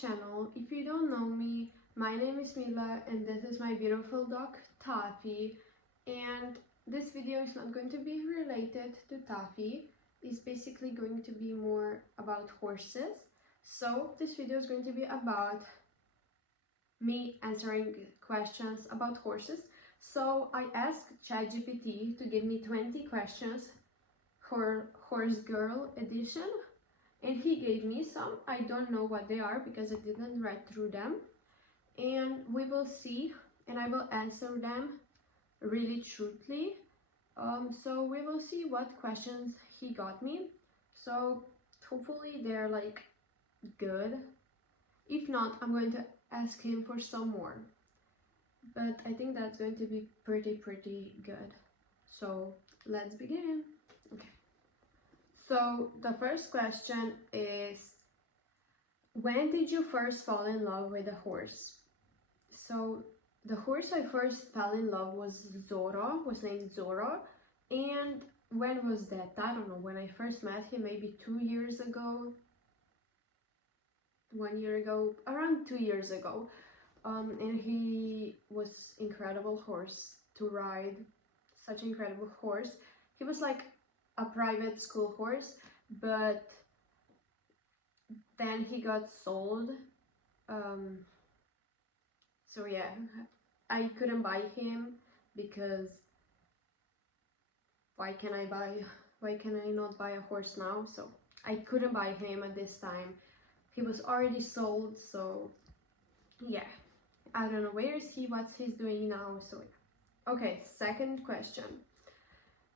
channel. If you don't know me, my name is Mila and this is my beautiful dog Taffy, and this video is not going to be related to Taffy. It's basically going to be more about horses. So this video is going to be about me answering questions about horses. So I asked ChatGPT to give me 20 questions for Horse Girl edition, and he gave me some. I don't know what they are because I didn't read through them, and we will see, and I will answer them really truthfully. So we will see what questions he got me. So hopefully they're like good. If not, I'm going to ask him for some more, but I think that's going to be pretty good. So let's begin. Okay. So the first question is, when did you first fall in love with a horse? So the horse I first fell in love was named Zorro. And when was that? I don't know, when I first met him, maybe 2 years ago, 1 year ago, around 2 years ago. And he was incredible horse to ride, such an incredible horse. He was like a private school horse, but then he got sold. So yeah, I couldn't buy him because why can I not buy a horse now? So I couldn't buy him at this time. He was already sold, so yeah. I don't know where is he, what's he's doing now, so yeah. Okay, second question.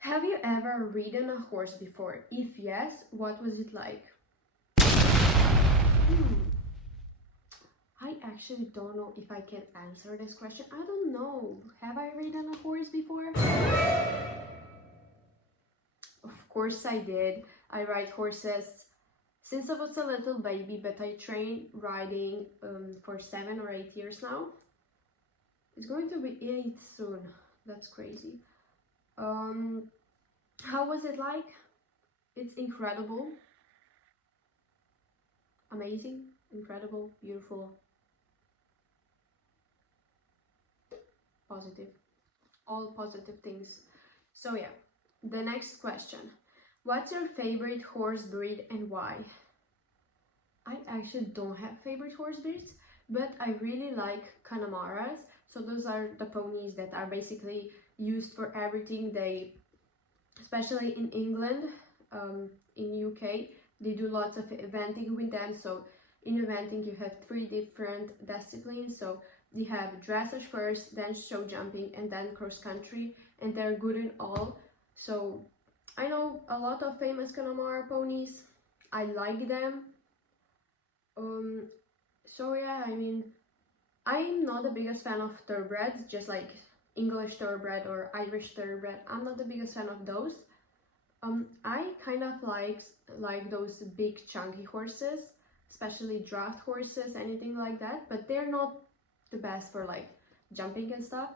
Have you ever ridden a horse before? If yes, what was it like? I actually don't know if I can answer this question. I don't know. Have I ridden a horse before? Of course I did. I ride horses since I was a little baby, but I trained riding for 7 or 8 years now. It's going to be 8 soon. That's crazy. How was it like? It's incredible. Amazing, incredible, beautiful, positive. All positive things. So yeah, the next question. What's your favorite horse breed and why? I actually don't have favorite horse breeds, but I really like Connamaras. So those are the ponies that are basically used for everything. They, especially in England, in UK, they do lots of eventing with them. So in eventing you have 3 different disciplines. So you have dressage first, then show jumping, and then cross country, and they're good in all. So I know a lot of famous Connemara ponies. I like them. So yeah, I mean, I'm not the biggest fan of thoroughbreds, just like English thoroughbred or Irish thoroughbred. I'm not the biggest fan of those. I kind of like those big chunky horses, especially draft horses, anything like that, but they're not the best for like jumping and stuff.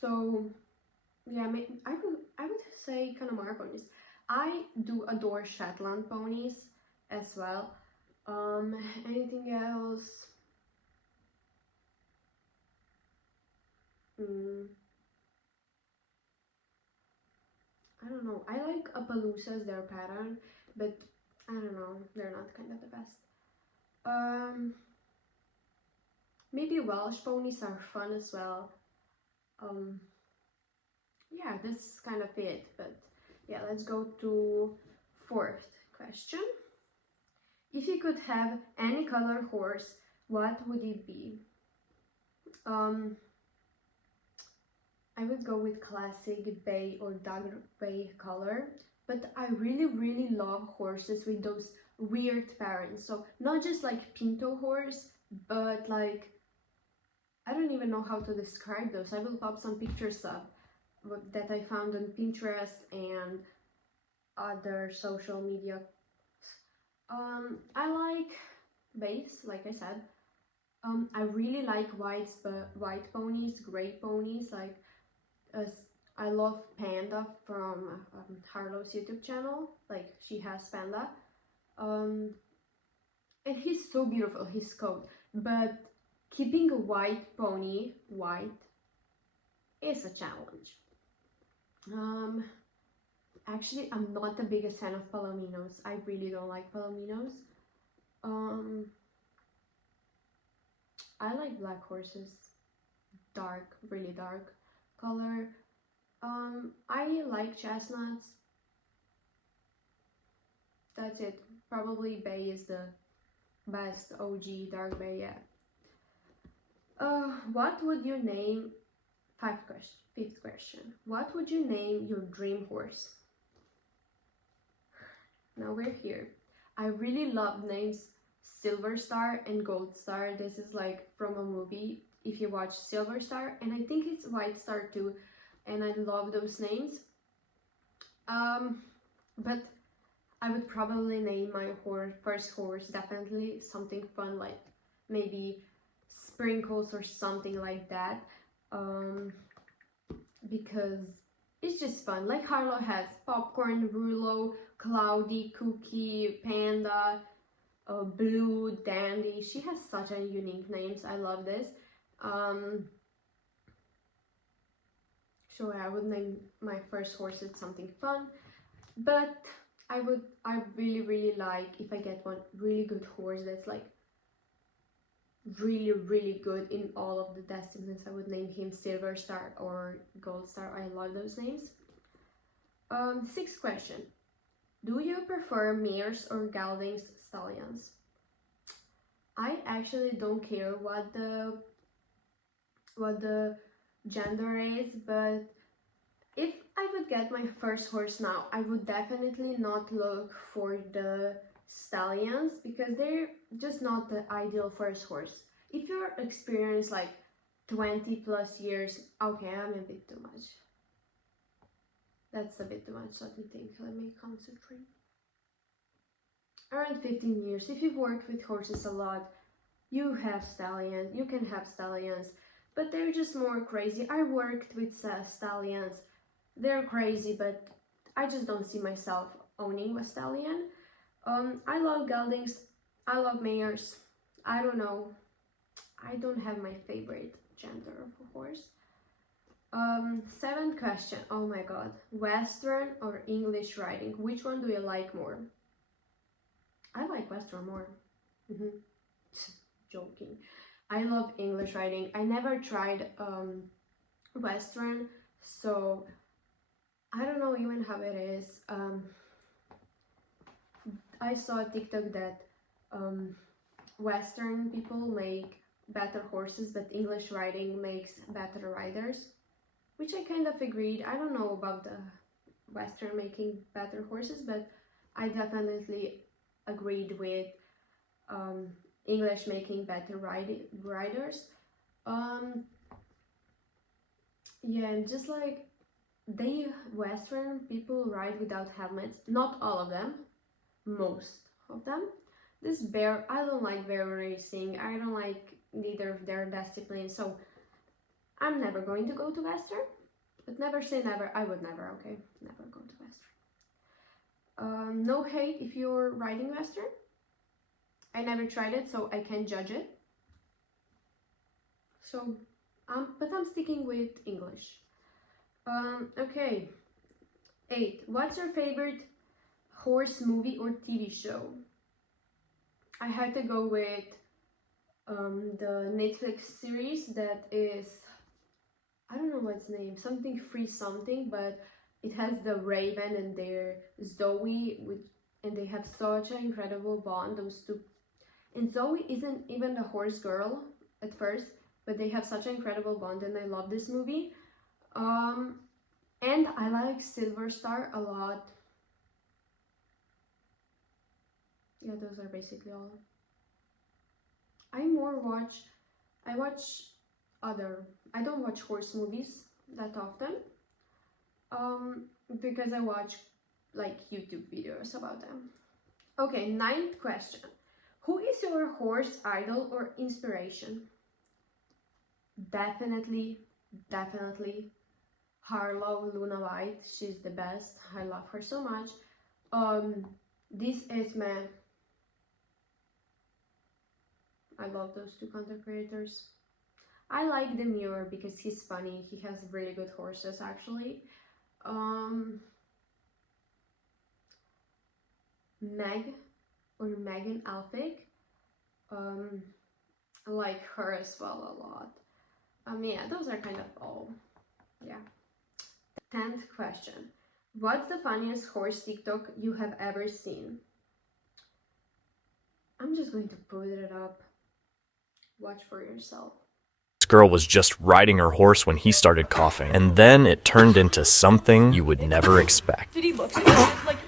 So yeah, I would say Connemara ponies. I do adore Shetland ponies as well. Anything else? I don't know. I like Appaloosas, their pattern, but I don't know, they're not kind of the best. Maybe Welsh ponies are fun as well. Yeah, that's kind of it, but yeah, let's go to fourth question. If you could have any color horse, what would it be? I would go with classic bay or dark bay color, but I really love horses with those weird patterns. So not just like pinto horse, but like, I don't even know how to describe those. I will pop some pictures up that I found on Pinterest and other social media. I like bays, like I said. I really like white ponies, gray ponies. Like, I love Panda from Harlow's YouTube channel. Like, she has Panda. And he's so beautiful, his coat. But keeping a white pony white is a challenge. Actually, I'm not the biggest fan of palominos. I really don't like palominos. I like black horses, dark, really dark color. I like chestnuts. That's it. Probably bay is the best OG dark bay yet. What would you name? Fifth question. What would you name your dream horse? Now we're here. I really love names Silver Star and Gold Star. This is like from a movie. If you watch Silver Star, and I think it's White Star too, and I love those names. But I would probably name my first horse definitely something fun, like maybe Sprinkles or something like that, because it's just fun. Like Harlow has Popcorn, Rulo, Cloudy, Cookie, Panda, Blue, Dandy. She has such a unique names. I love this. So I would name my first horse with something fun, but I really like if I get one really good horse that's like really good in all of the destinies. I would name him Silver Star or Gold Star. I love those names. Sixth question. Do you prefer mares or geldings stallions? I actually don't care what the gender is, but if I would get my first horse now, I would definitely not look for the stallions because they're just not the ideal first horse. If you're experienced like 20 plus years, okay, I'm a bit too much. That's a bit too much. Let me think. Let me concentrate. Around 15 years. If you've worked with horses a lot, you have stallions. You can have stallions, but they're just more crazy. I worked with stallions. They're crazy, but I just don't see myself owning a stallion. I love geldings. I love mares. I don't know. I don't have my favorite gender of a horse. Seventh question. Oh my god. Western or English riding? Which one do you like more? I like Western more. Joking. I love English riding. I never tried Western, so I don't know even how it is. I saw a TikTok that Western people make better horses, but English riding makes better riders, which I kind of agreed. I don't know about the Western making better horses, but I definitely agreed with English making better riders. Yeah, and just like they Western people ride without helmets. Not all of them, most of them. This bear, I don't like bear racing. I don't like neither of their disciplines, so I'm never going to go to Western. But never say never. I would never, okay? Never go to Western. No hate if you're riding Western. I never tried it, so I can't judge it. So, but I'm sticking with English. Okay. 8. What's your favorite horse movie or TV show? I had to go with the Netflix series that is, I don't know what's name, something free something, but it has the Raven and their Zoe, and they have such an incredible bond, those two. And Zoe isn't even the horse girl at first, but they have such an incredible bond, and I love this movie. And I like Silver Star a lot. Yeah, those are basically all. I don't watch horse movies that often. Because I watch like YouTube videos about them. Okay, 9th question. Who is your horse idol or inspiration? Definitely Harlow Luna White. She's the best. I love her so much. This is my I love those two content creators. I like the Mirror because he's funny. He has really good horses actually. Meg or Megan Alfig. I like her as well a lot. Yeah, those are kind of all. Yeah. 10th question. What's the funniest horse TikTok you have ever seen? I'm just going to put it up. Watch for yourself. This girl was just riding her horse when he started coughing, and then it turned into something you would never expect. Did he look at it like...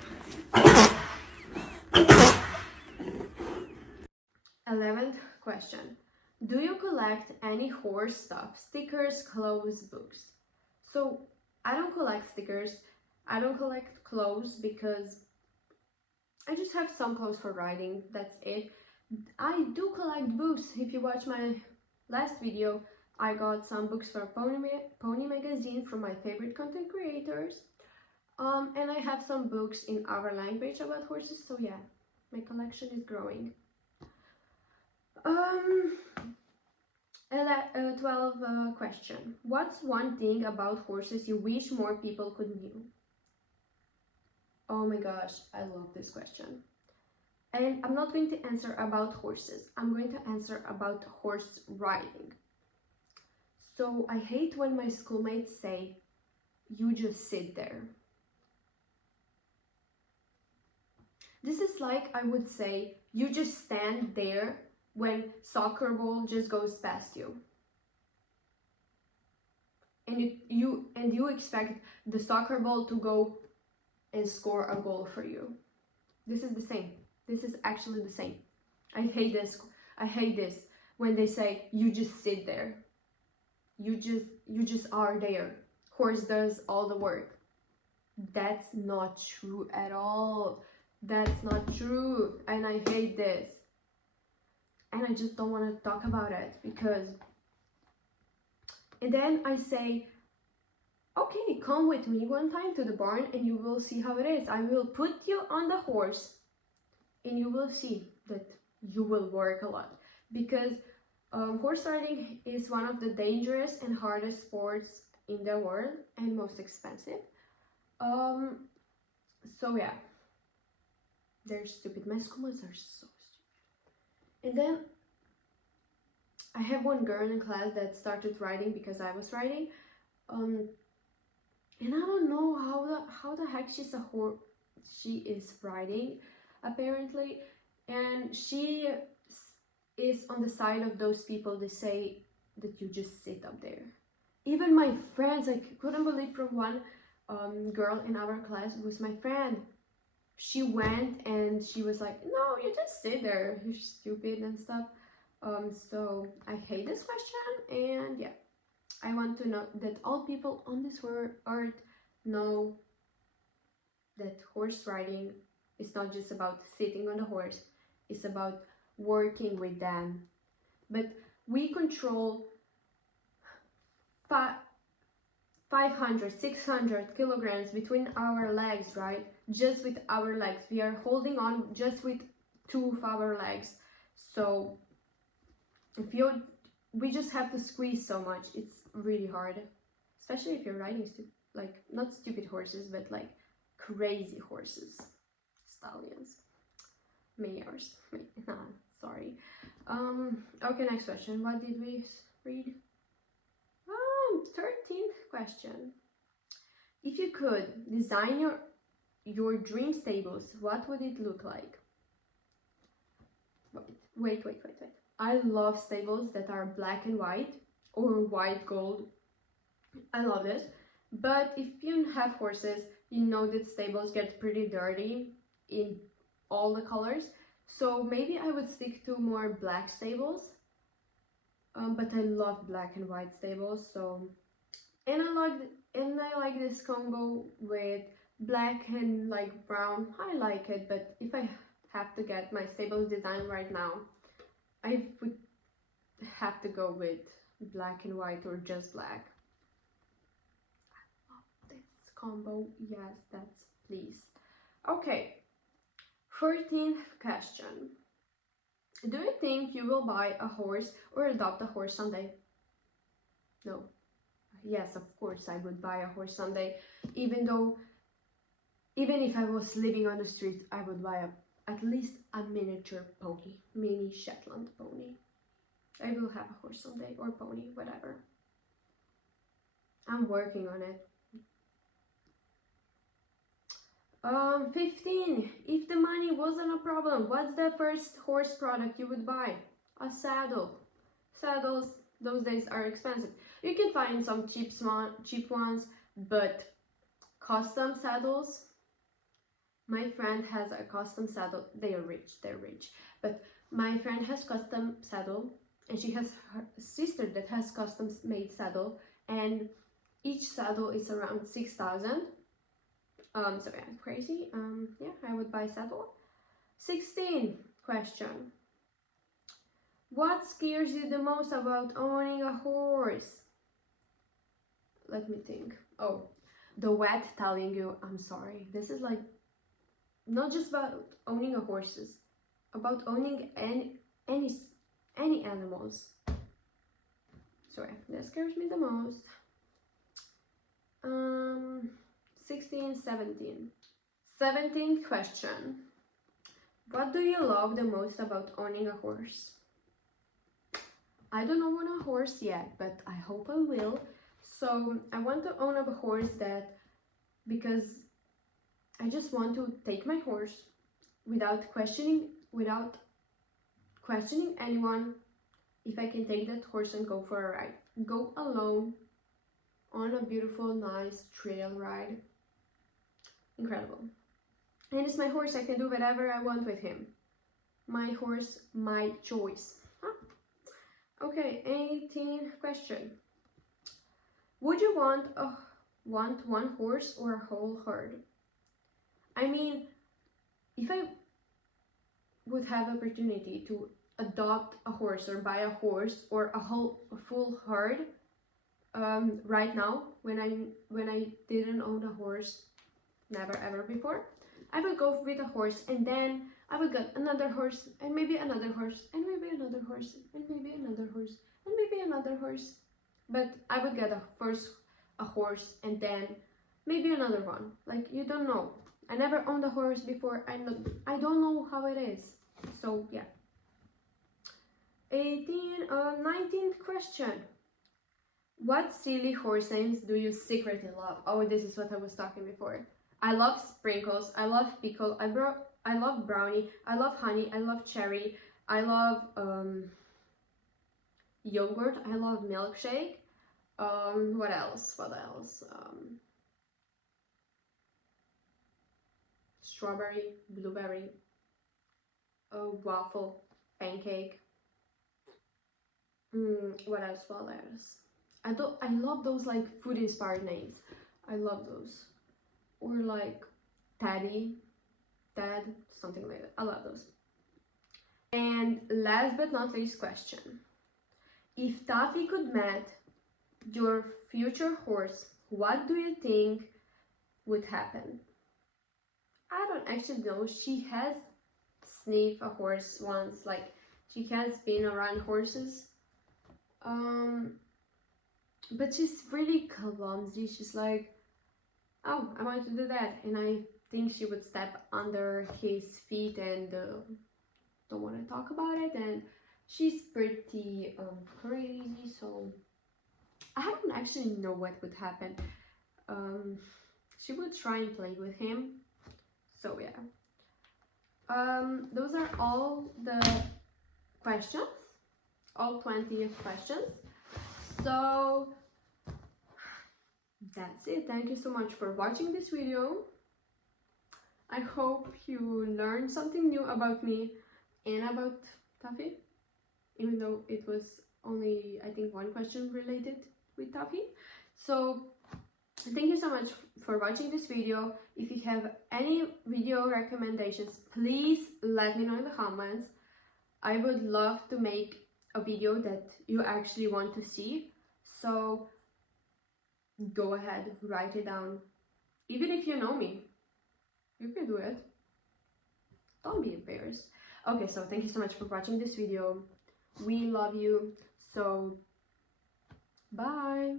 11th question. Do you collect any horse stuff? Stickers, clothes, books? So I don't collect stickers. I don't collect clothes because I just have some clothes for riding. That's it. I do collect books. If you watch my last video, I got some books for Pony magazine from my favorite content creators. And I have some books in our language about horses. So yeah, my collection is growing. 12th question. What's one thing about horses you wish more people could know? Oh my gosh, I love this question. And I'm not going to answer about horses. I'm going to answer about horse riding. So I hate when my schoolmates say, you just sit there. This is like I would say, you just stand there when soccer ball just goes past you. And you expect the soccer ball to go and score a goal for you. This is the same. This is actually the same. I hate this. I hate this when they say you just sit there. You just are there. Horse does all the work. That's not true at all. That's not true. And I hate this. And I just don't want to talk about it because... And then I say, okay, come with me one time to the barn and you will see how it is. I will put you on the horse and you will see that you will work a lot. Because horse riding is one of the dangerous and hardest sports in the world and most expensive. So yeah, they're stupid. My schoolmates are so stupid. And then I have one girl in class that started riding because I was riding. And I don't know how the heck she is riding, apparently. And she is on the side of those people that say that you just sit up there. Even my friends, I couldn't believe from one girl in our class was my friend. She went and she was like, no, you just sit there, you're stupid and stuff. So I hate this question, and yeah, I want to know that all people on this earth know that horse riding is not just about sitting on a horse, it's about working with them. But we control 500, 600 kilograms between our legs, right? Just with our legs. We are holding on just with 2 of our legs. So we just have to squeeze so much. It's really hard, especially if you're riding like not stupid horses, but like crazy horses, stallions, mares. Sorry. Okay, next question. What did we read? 13th question. If you could design your dream stables, what would it look like? Wait. I love stables that are black and white or white gold. I love this. But if you have horses, you know that stables get pretty dirty in all the colors. So maybe I would stick to more black stables. But I love black and white stables. So, and I like this combo with black and like brown. I like it, but if I have to get my stables design right now, I would have to go with black and white or just black. I love this combo. Yes, that's please. Okay, 14th question. Do you think you will buy a horse or adopt a horse someday? No. Yes, of course I would buy a horse someday. Even if I was living on the street, I would buy at least a miniature pony, mini Shetland pony. I will have a horse someday, or pony, whatever. I'm working on it. 15. If the money wasn't a problem, what's the first horse product you would buy? A saddle. Saddles those days are expensive. You can find some cheap ones, but custom saddles. My friend has a custom saddle. They are rich. They're rich. But my friend has custom saddle, and she has her sister that has custom made saddle, and each saddle is around 6,000. So yeah, crazy. Yeah, I would buy saddle. 16 question. What scares you the most about owning a horse? Let me think. Oh, the vet telling you, I'm sorry. This is like not just about owning a horses, about owning any animals. Sorry, that scares me the most. 16, 17. 17th question. What do you love the most about owning a horse? I don't own a horse yet, but I hope I will. So I want to own a horse because I just want to take my horse without questioning anyone, if I can take that horse and go for a ride. Go alone on a beautiful, nice trail ride. Incredible. And it's my horse, I can do whatever I want with him. My horse, my choice. Huh? Okay, 18th question. Would you want one horse or a whole herd? I mean, if I would have opportunity to adopt a horse or buy a horse or a full herd, right now, when I didn't own a horse, never ever before, I would go with a horse, and then I would get another horse, and maybe another horse, and maybe another horse, and maybe another horse, and maybe another horse. But I would get a horse, and then maybe another one. Like, you don't know. I never owned a horse before. I don't know how it is. So yeah. 19th question. What silly horse names do you secretly love? Oh, this is what I was talking before. I love Sprinkles, I love Pickle, I love Brownie, I love Honey, I love Cherry, I love Yogurt, I love Milkshake. What else? Strawberry, Blueberry, Waffle, Pancake. What else? I love those like food inspired names. I love those. Or like Teddy, Ted, something like that. I love those. And last but not least question. If Taffy could meet your future horse, what do you think would happen? I don't actually know. She has sniffed a horse once, like she has been around horses. But she's really clumsy. She's like, oh, I want to do that, and I think she would step under his feet and don't want to talk about it, and she's pretty crazy, so I don't actually know what would happen. She would try and play with him, so yeah. Those are all the questions, all 20 questions. So that's it. Thank you so much for watching this video. I hope you learned something new about me and about Taffy, even though it was only, I think, one question related with Taffy. So thank you so much for watching this video. If you have any video recommendations, please let me know in the comments. I would love to make a video that you actually want to see. So go ahead, write it down. Even if you know me, you can do it. Don't be embarrassed. Okay, so thank you so much for watching this video. We love you, so bye.